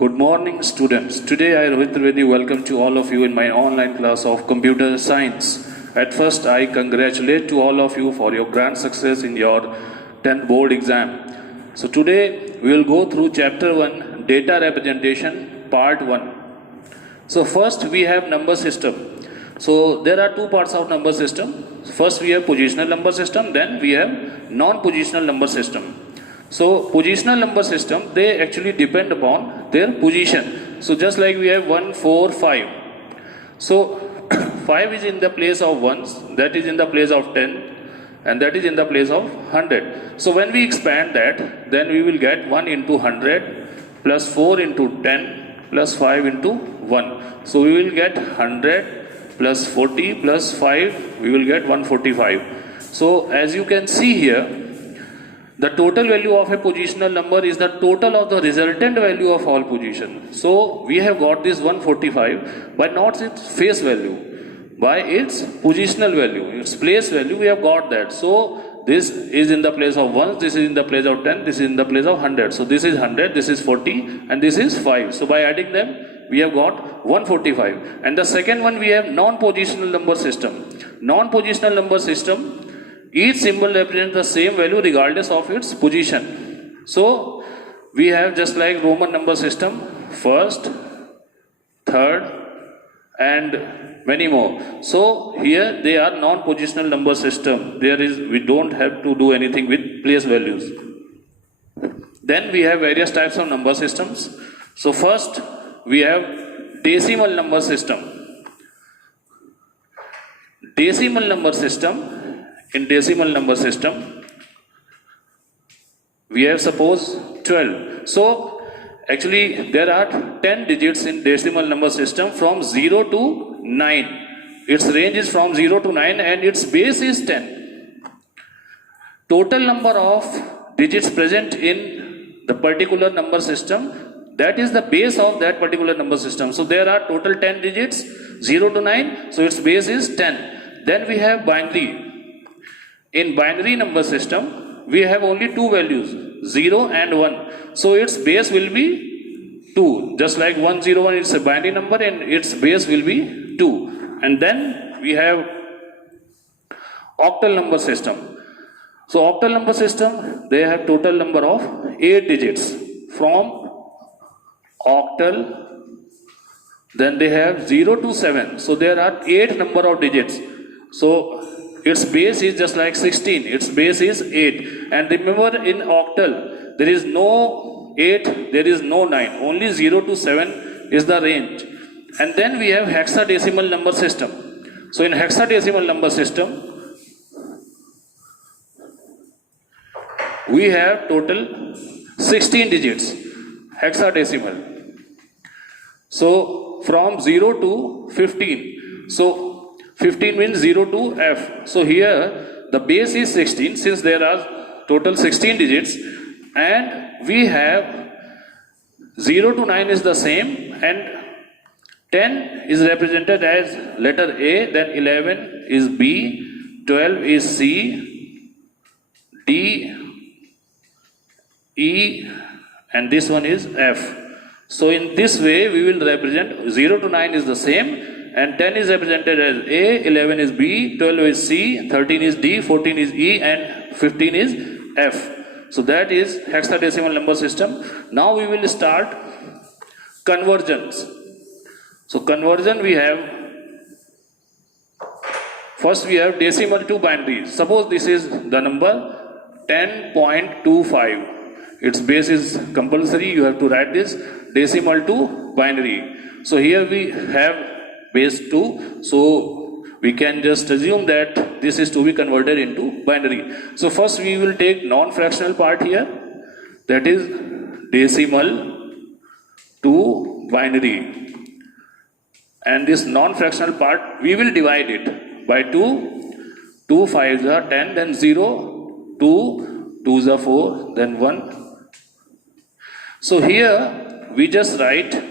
Good morning, students. Today I, Rohit Trivedi, welcome to all of you in my online class of computer science. At first, I congratulate to all of you for your grand success in your 10th board exam. So today we will go through chapter 1, data representation, part 1. So first we have number system. So there are two parts of number system. First we have positional number system, then we have non-positional number system. So positional number system, they actually depend upon their position. So just like we have 1, 4, 5. So 5 is in the place of 1s, that is in the place of 10, and that is in the place of 100. So when we expand that, then we will get 1 into 100 plus 4 into 10 plus 5 into 1. So we will get 100 plus 40 plus 5, we will get 145. So as you can see here, the total value of a positional number is the total of the resultant value of all position. So we have got this 145 by not its face value, by its positional value, its place value, we have got that. So this is in the place of 1, this is in the place of 10, this is in the place of 100. So this is 100, this is 40 and this is 5. So by adding them, we have got 145. And the second one, we have non-positional number system. Non-positional number system, each symbol represents the same value regardless of its position. So we have just like Roman number system, first, third, and many more. So here they are non-positional number system. We don't have to do anything with place values. Then we have various types of number systems. So first we have decimal number system. Decimal number system. In decimal number system, we have suppose 12. So actually there are 10 digits in decimal number system from 0 to 9. Its range is from 0 to 9 and its base is 10. Total number of digits present in the particular number system, that is the base of that particular number system. So there are total 10 digits, 0 to 9, so its base is 10. Then we have binary. In binary number system, we have only two values, 0 and 1. So its base will be 2. Just like 101 is a binary number and its base will be 2. And then we have octal number system. So octal number system, they have total number of 8 digits. From octal, then they have 0 to 7. So there are 8 number of digits. So its base is just like 16, its base is 8. And remember, in octal, there is no 8, there is no 9, only 0 to 7 is the range. And then we have hexadecimal number system. So in hexadecimal number system, we have total 16 digits, hexadecimal. So from 0 to 15. So 15 means 0 to F. So here the base is 16 since there are total 16 digits, and we have 0 to 9 is the same, and 10 is represented as letter A, then 11 is B, 12 is C, D, E, and this one is F. So in this way we will represent 0 to 9 is the same, and 10 is represented as A, 11 is B, 12 is C, 13 is D, 14 is E, and 15 is F. So that is hexadecimal number system. Now we will start conversions. So conversion we have, first we have decimal to binary. Suppose this is the number 10.25. Its base is compulsory, you have to write this decimal to binary. So here we have base 2, so we can just assume that this is to be converted into binary. So first we will take non-fractional part here, that is decimal to binary, and this non-fractional part we will divide it by 2, 2 5s are 10, then 0, 2, 2s are 4, then 1. So here we just write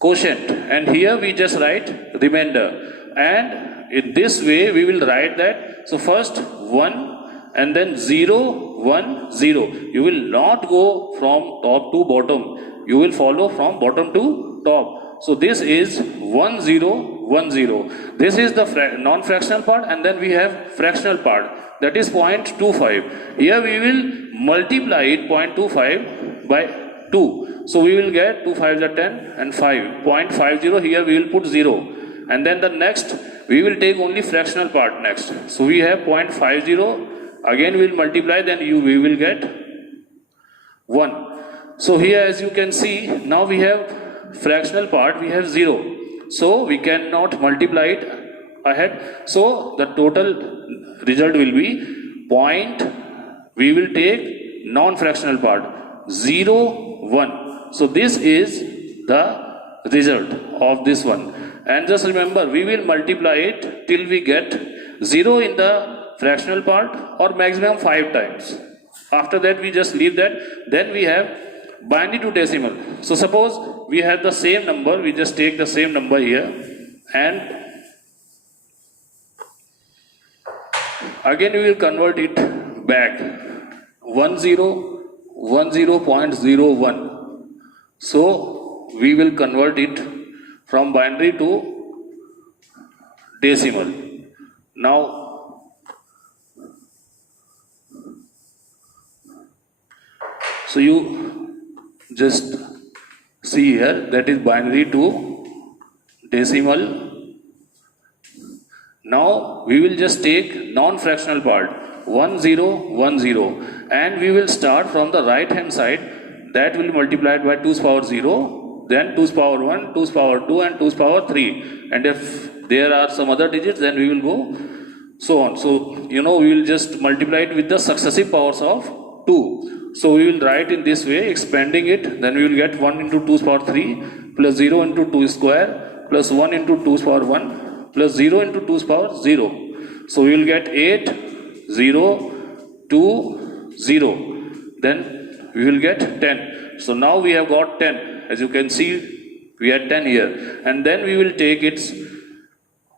quotient, and here we just write remainder, and in this way we will write that. So first 1 and then 0, 1, 0. You will not go from top to bottom. you will follow from bottom to top. So this is 1 0 1 0. This is the non-fractional part, and then we have fractional part, that is 0.25. Here we will multiply it 0.25 by 2. So we will get 2 5s are 10 and 5. 0.50 here we will put 0. And then the next we will take only fractional part next. So we have 0.50. Again we will multiply, then we will get 1. So here as you can see, now we have fractional part, we have 0. So we cannot multiply it ahead. So the total result will be we will take non-fractional part 0 1. So this is the result of this one. And just remember, we will multiply it till we get 0 in the fractional part, or maximum 5 times. After that we just leave that. Then we have binary to decimal. So suppose we have the same number, we just take the same number here, and again we will convert it back 10.01. So we will convert it from binary to decimal. Now so you just see here, that is binary to decimal. Now we will just take non-fractional part 1010, and we will start from the right hand side. That will be multiplied by 2's power 0, then 2's power 1, 2's power 2, and 2's power 3. And if there are some other digits, then we will go so on. So we will just multiply it with the successive powers of 2. So we will write in this way, expanding it. Then we will get 1 into 2's power 3 plus 0 into 2 square plus 1 into 2's power 1 plus 0 into 2's power 0. So we will get 8 0 2 0. Then we will get 10. So now we have got 10. As you can see, we had 10 here. And then we will take its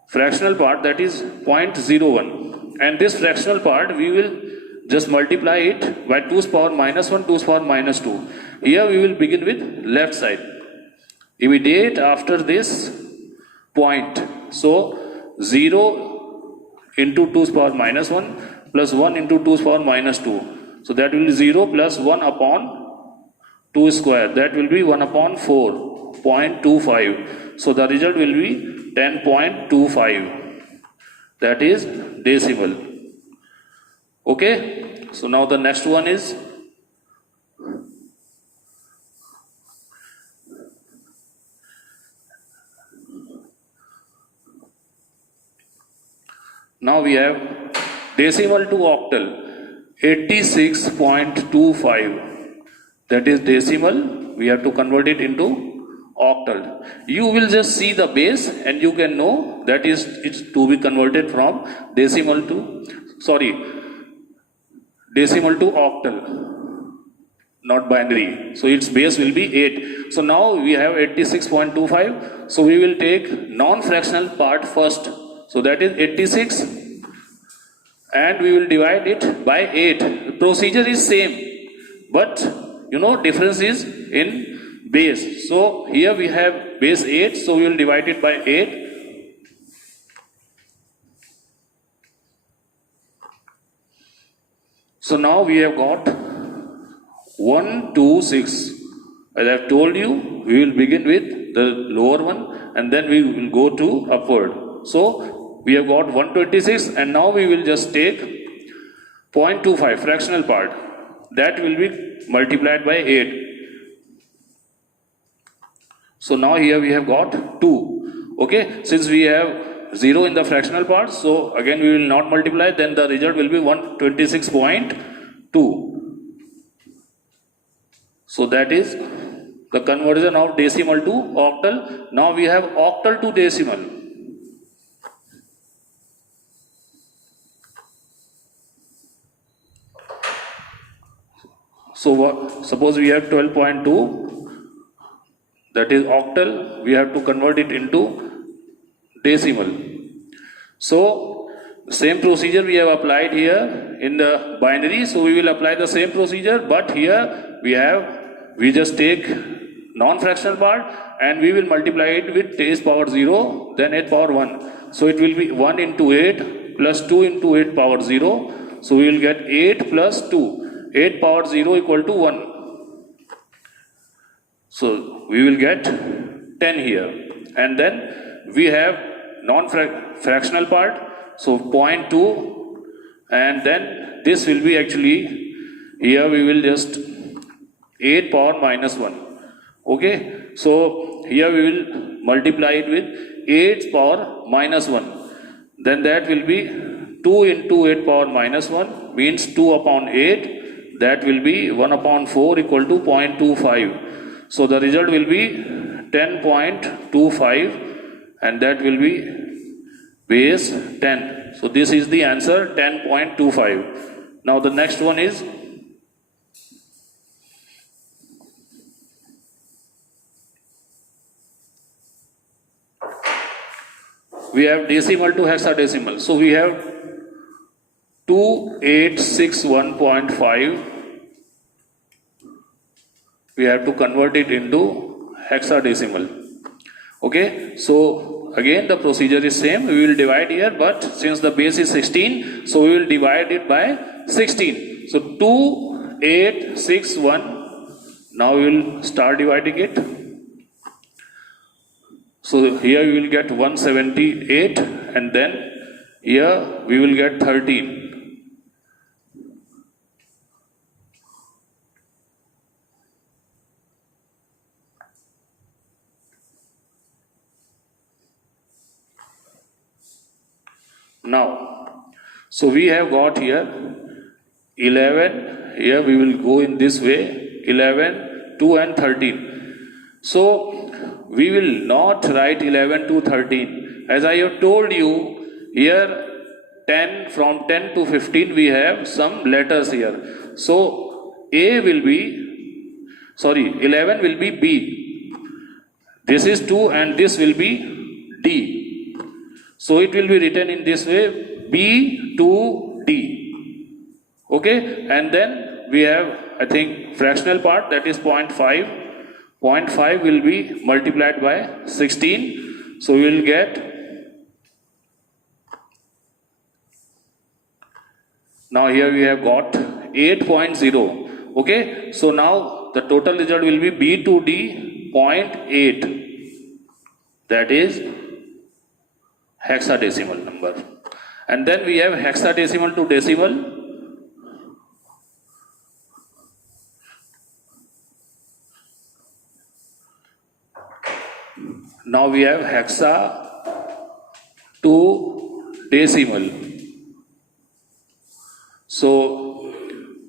fractional part, that is 0.01. And this fractional part we will just multiply it by 2's power minus 1, 2's power minus 2. Here we will begin with left side. Immediate after this point. So 0 into 2's power minus 1 plus 1 into 2's power minus 2. So that will be 0 plus 1 upon 2 square. That will be 1 upon 4.25. So the result will be 10.25. That is decimal. Okay. So now the next one is now we have decimal to octal 86.25. That is decimal. We have to convert it into octal. You will just see the base and you can know that is it's to be converted from decimal to octal, not binary. So its base will be 8. So now we have 86.25. So we will take non-fractional part first. So that is 86, and we will divide it by 8. The procedure is same, but difference is in base. So here we have base 8, so we will divide it by 8. So now we have got 126. As I have told you, we will begin with the lower one and then we will go to upward. So we have got 126, and now we will just take 0.25 fractional part. That will be multiplied by 8. So now here we have got 2. Okay, since we have 0 in the fractional part, so again we will not multiply, then the result will be 126.2. So that is the conversion of decimal to octal. Now we have octal to decimal. So suppose we have 12.2, that is octal, we have to convert it into decimal. So same procedure we have applied here in the binary, so we will apply the same procedure, but here we just take non-fractional part, and we will multiply it with base power 0, then 8 power 1. So it will be 1 into 8 plus 2 into 8 power 0. So we will get 8 plus 2. 8 power 0 equal to 1. So we will get 10 here. And then we have non-fractional part. So 0.2, and then this will be actually, here we will just 8 power minus 1. Okay, so here we will multiply it with 8 power minus 1. Then that will be 2 into 8 power minus 1 means 2 upon 8. That will be 1 upon 4 equal to 0.25. So the result will be 10.25, and that will be base 10. So this is the answer, 10.25. Now the next one is we have decimal to hexadecimal. So we have 2861.5. We have to convert it into hexadecimal. Okay, so again the procedure is same. We will divide here, but since the base is 16, so we will divide it by 16. So 2861. Now we will start dividing it. So here we will get 178, and then here we will get 13. Now, so we have got here 11, here we will go in this way, 11, 2 and 13. So, we will not write 11 to 13. As I have told you, here 10, from 10 to 15 we have some letters here. So, 11 will be B. This is 2 and this will be D. So it will be written in this way, B to D. Okay, and then we have, I think, fractional part, that is 0.5. 0.5 will be multiplied by 16. So we will get, now here we have got 8.0. Okay, so now the total result will be B to D 0.8. That is hexadecimal number. And then we have hexadecimal to decimal. Now we have hexa to decimal. So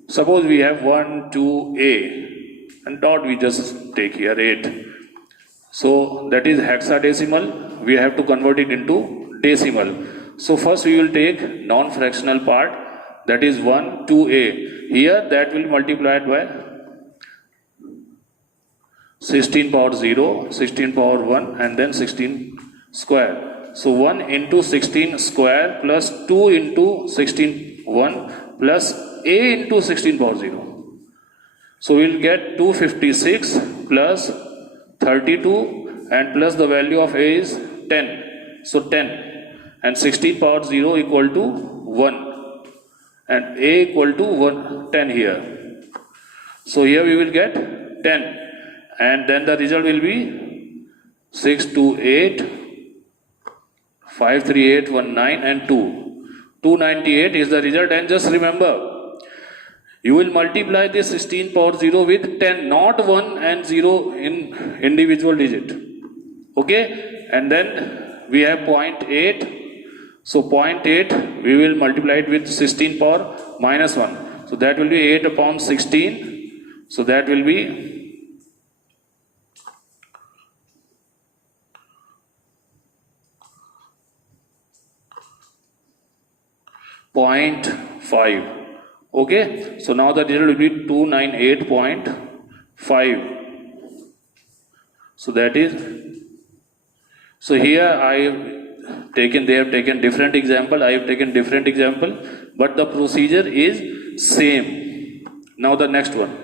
suppose we have 1, 2, A, and dot we just take here 8. So that is hexadecimal. We have to convert it into decimal. So first we will take non-fractional part, that is 1, 2A. Here that will be multiplied by 16 power 0, 16 power 1, and then 16 square. So 1 into 16 square plus 2 into 16 1 plus A into 16 power 0. So we will get 256 plus 32 and plus the value of A is 10. So 10 and 16 power 0 equal to 1 and A equal to 10 here. So here we will get 10, and then the result will be 628, 53819 and 2. 298 is the result, and just remember, you will multiply this 16 power 0 with 10, not 1 and 0 in individual digit. Okay, and then we have 0.8. So 0.8 we will multiply it with 16 power minus 1. So that will be 8 upon 16. So that will be 0.5. Okay, so now the result will be 298.5. So that is, so here they have taken different example, I have taken different example, but the procedure is same. Now the next one.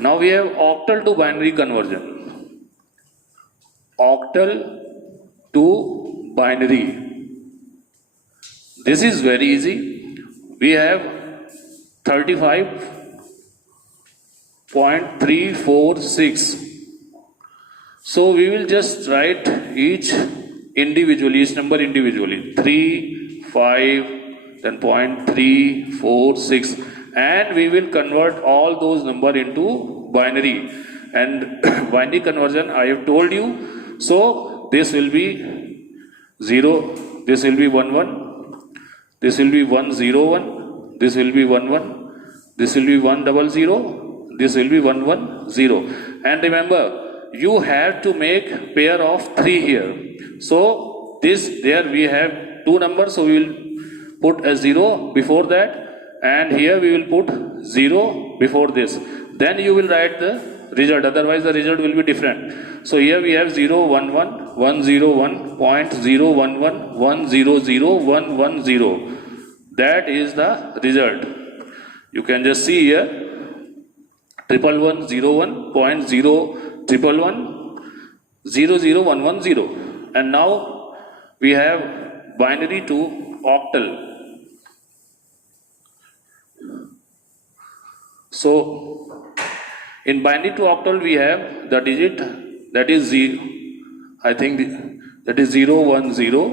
Now we have octal to binary conversion. Octal to binary. This is very easy. We have 35.346. So we will just write each number individually. 3, 5, then 0.346, and we will convert all those number into binary. And binary conversion I have told you. So this will be 0, this will be 1 1, this will be 1 0 1, this will be 1 1, this will be 1 0 0, this will be 1 1 0. And remember, you have to make pair of 3 here. So this, there we have 2 numbers, so we will put a 0 before that, and here we will put 0 before this. Then you will write the result, otherwise the result will be different. So here we have 0 1 1 1 0 1 0.011 1 0 0 1 1 0. That is the result. You can just see here 11101.011 00110. And now we have binary to octal. So in binary to octal we have the digit that is 0, I think that is 0 1 0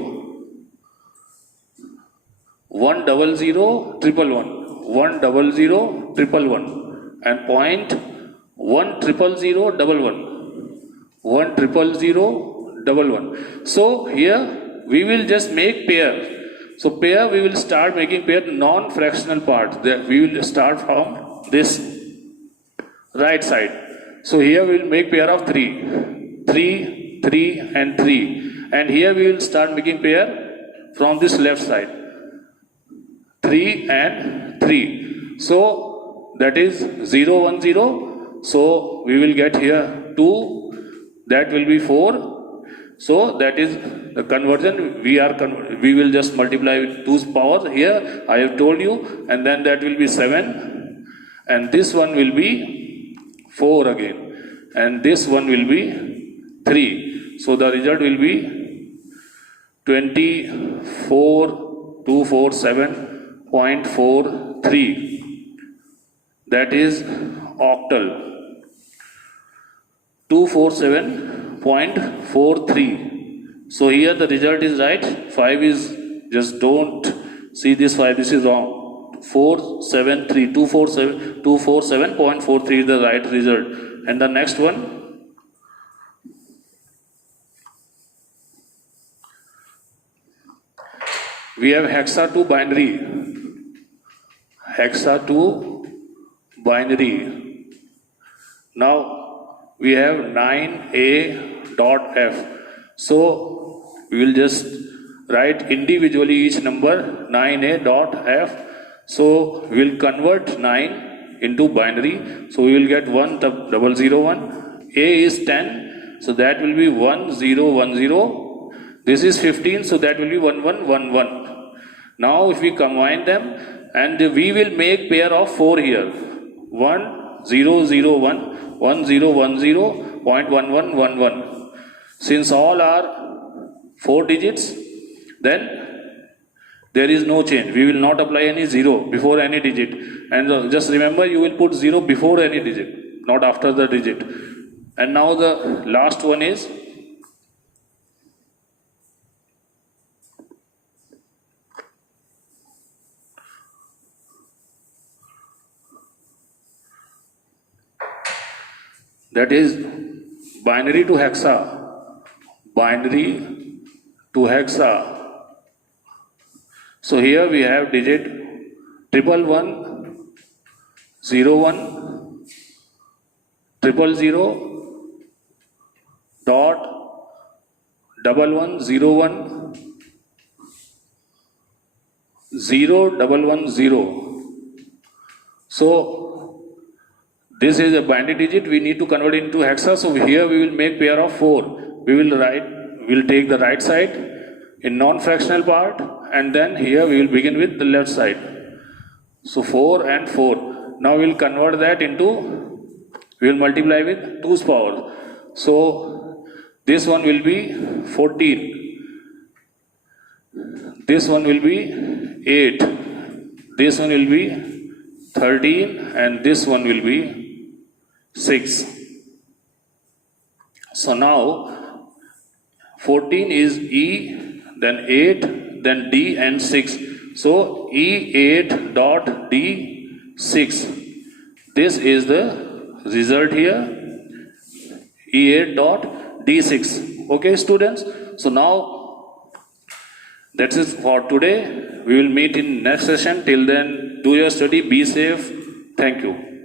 1 0 0 1 1 1 0 0 1 and point 1 0 0 1 1 1 0 0 1 1. So here we will just make pair. So pair, we will start making pair non-fractional part. We will start from this right side. So here we will make pair of 3, 3, 3 and 3. And here we will start making pair from this left side, 3 and 3. So that is 0 1 0. So we will get here 2, that will be 4. So that is the conversion. We will just multiply with 2's power here, I have told you, and then that will be 7, and this one will be 4 again, and this one will be 3. So the result will be 24247.43. That is octal. 247.43. So here the result is right. 5 is, just don't see this 5, this is wrong. 473, 247.43 is the right result. And the next one, we have hexa to binary. Hexa to binary. Now we have 9a.f. So we will just write individually each number 9a.f. So we will convert 9 into binary. So we will get 1001. A is 10, so that will be 1010. This is 15, so that will be 1111. Now if we combine them, and we will make pair of 4 here. 1001 1010.1111. Since all are 4 digits, then there is no change. We will not apply any 0 before any digit. And just remember, you will put 0 before any digit, not after the digit. And now the last one is that is binary to hexa. Binary to hexa. So here we have digit 11101 000 dot 1101 0110. So this is a binary digit, we need to convert it into hexa. So here we will make pair of 4. We will take the right side in non-fractional part, and then here we will begin with the left side. So 4 and 4. Now we will convert that into We will multiply with 2's power. So this one will be 14. This one will be 8. This one will be 13. And this one will be 6. So now 14 is E, then 8, then D and 6. So E8 dot D6. This is the result here. E8 dot D6. Okay, students. So now that's it for today. We will meet in next session. Till then, do your study. Be safe. Thank you.